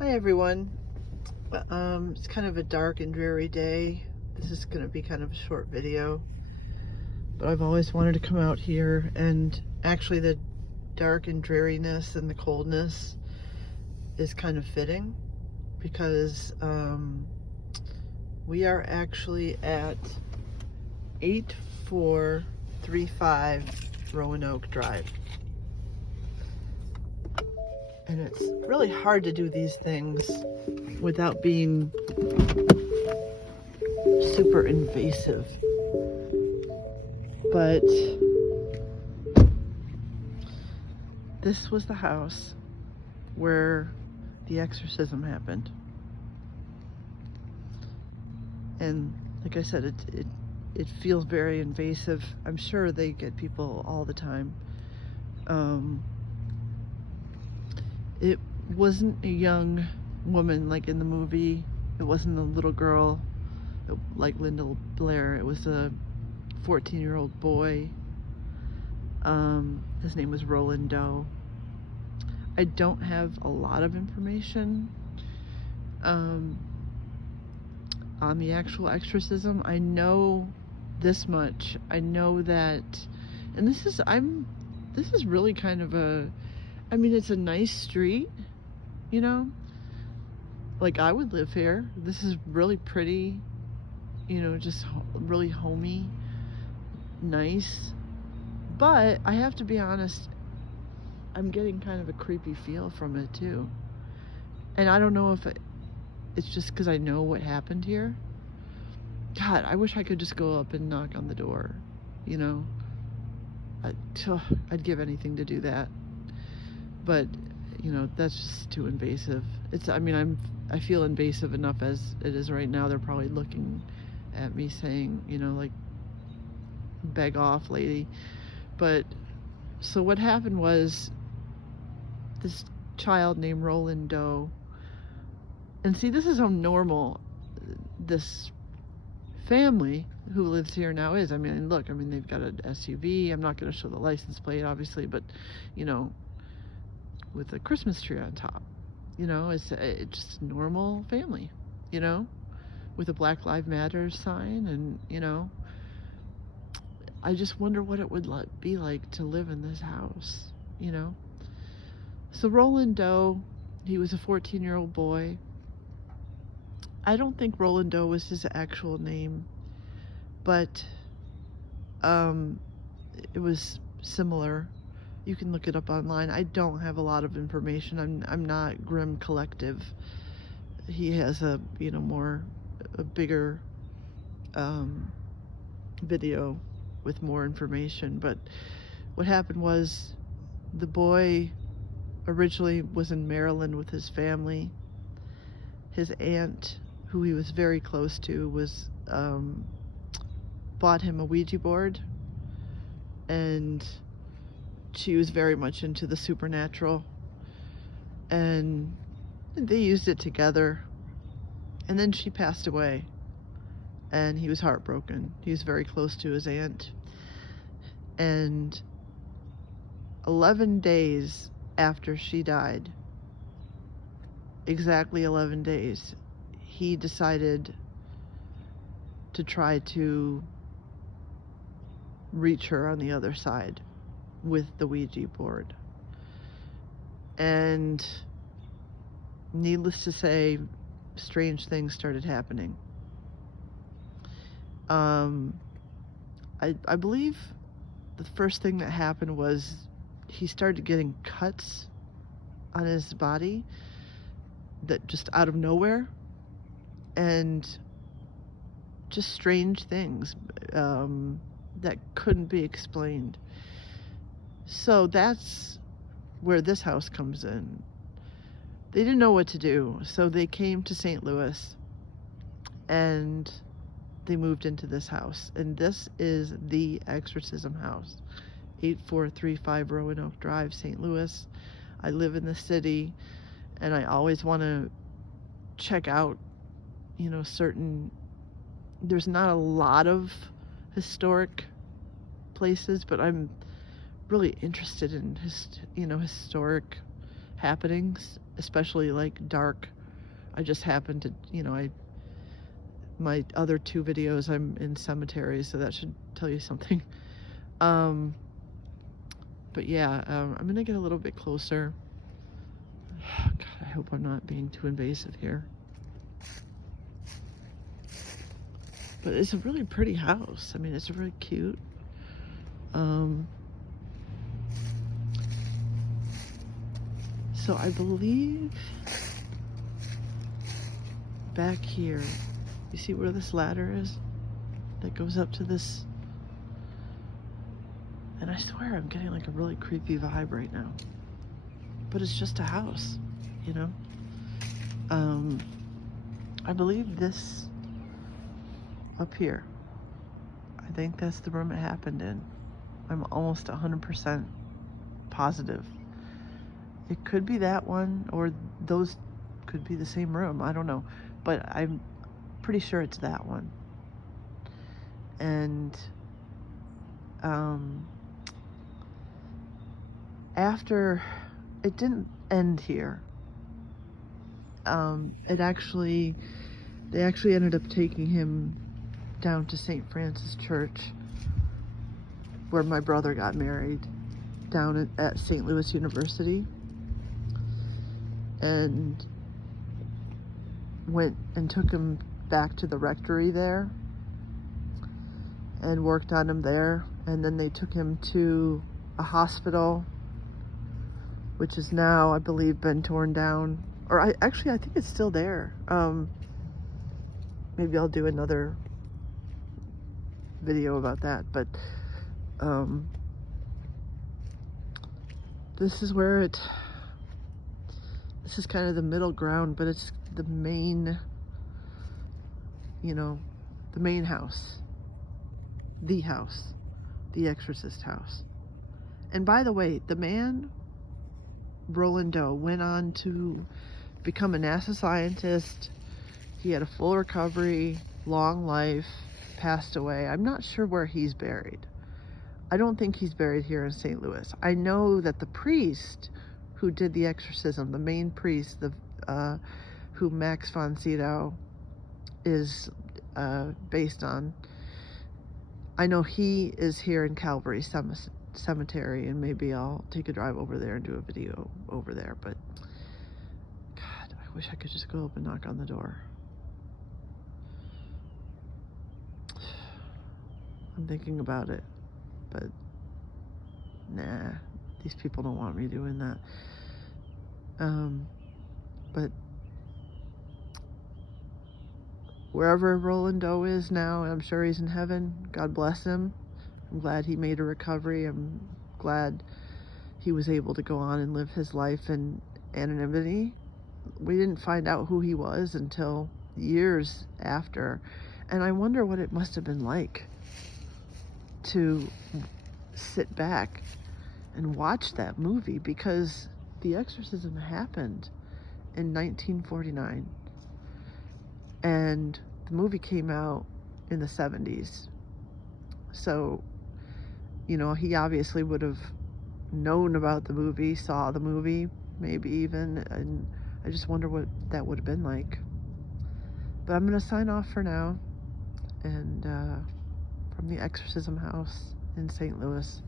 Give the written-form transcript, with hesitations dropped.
Hi everyone. It's kind of a dark and dreary day. This is going to be kind of a short video, but I've always wanted to come out here, and actually the dark and dreariness and the coldness is kind of fitting because we are actually at 8435 Roanoke Drive. And it's really hard to do these things without being super invasive. But this was the house where the exorcism happened. And like I said, it feels very invasive. I'm sure they get people all the time. It wasn't a young woman like in the movie. It wasn't a little girl like Linda Blair. It was a 14-year-old boy. His name was Roland Doe. I don't have a lot of information on the actual exorcism. I know this much. I know that, and this is really kind of it's a nice street, you know? Like, I would live here. This is really pretty, just really homey, nice. But I have to be honest, I'm getting kind of a creepy feel from it too. And I don't know if it's just because I know what happened here. God, I wish I could just go up and knock on the door, I'd give anything to do that. But, that's just too invasive. I feel invasive enough as it is right now. They're probably looking at me saying, like, beg off, lady. But, so what happened was this child named Roland Doe, and see, this is how normal this family who lives here now is. Look, they've got an SUV. I'm not going to show the license plate, obviously, but, with a Christmas tree on top. It's just a normal family, with a Black Lives Matter sign. And, I just wonder what it would be like to live in this house, So Roland Doe, he was a 14-year-old boy. I don't think Roland Doe was his actual name, but it was similar. You can look it up online. I don't have a lot of information. I'm not Grim Collective. He has a bigger video with more information. But what happened was the boy originally was in Maryland with his family. His aunt, who he was very close to, was bought him a Ouija board, and she was very much into the supernatural, and they used it together. And then she passed away, and he was heartbroken. He was very close to his aunt, and 11 days after she died, exactly 11 days, he decided to try to reach her on the other side with the Ouija board. And needless to say, strange things started happening. I believe the first thing that happened was he started getting cuts on his body that just out of nowhere, and just strange things that couldn't be explained. So that's where this house comes in. They didn't know what to do, so they came to St. Louis and they moved into this house. And this is the Exorcism House, 8435 Roanoke Drive, St. Louis. I live in the city, and I always want to check out, there's not a lot of historic places, but I'm really interested in historic happenings, especially like dark. I just happened to, my other 2 videos, I'm in cemeteries, so that should tell you something. But yeah, I'm gonna get a little bit closer. God, I hope I'm not being too invasive here. But it's a really pretty house. I mean, it's really cute. So I believe back here, you see where this ladder is that goes up to this, and I swear I'm getting like a really creepy vibe right now, but it's just a house, you know. I believe this up here, I think that's the room it happened in. I'm almost 100% positive. It could be that one, or those could be the same room, I don't know, but I'm pretty sure it's that one. And after, it didn't end here. They actually ended up taking him down to St. Francis Church, where my brother got married, down at St. Louis University, and went and took him back to the rectory there and worked on him there. And then they took him to a hospital, which is now, I believe, been torn down. Or I think it's still there. Maybe I'll do another video about that. But this is kind of the middle ground, but it's the main, the main house. The house. The Exorcist House. And by the way, the man, Roland Doe, went on to become a NASA scientist. He had a full recovery, long life, passed away. I'm not sure where he's buried. I don't think he's buried here in St. Louis. I know that the priest who did the exorcism, the main priest, who Max von Sydow is based on, I know he is here in Calvary Cemetery, and maybe I'll take a drive over there and do a video over there. But God, I wish I could just go up and knock on the door. I'm thinking about it, but nah, these people don't want me doing that. But wherever Roland Doe is now, I'm sure he's in heaven. God bless him. I'm glad he made a recovery. I'm glad he was able to go on and live his life in anonymity. We didn't find out who he was until years after. And I wonder what it must have been like to sit back and watch that movie, because the exorcism happened in 1949 and the movie came out in the 70s. So, he obviously would have known about the movie, saw the movie, maybe even, and I just wonder what that would have been like. But I'm going to sign off for now, and from the Exorcism House in St. Louis.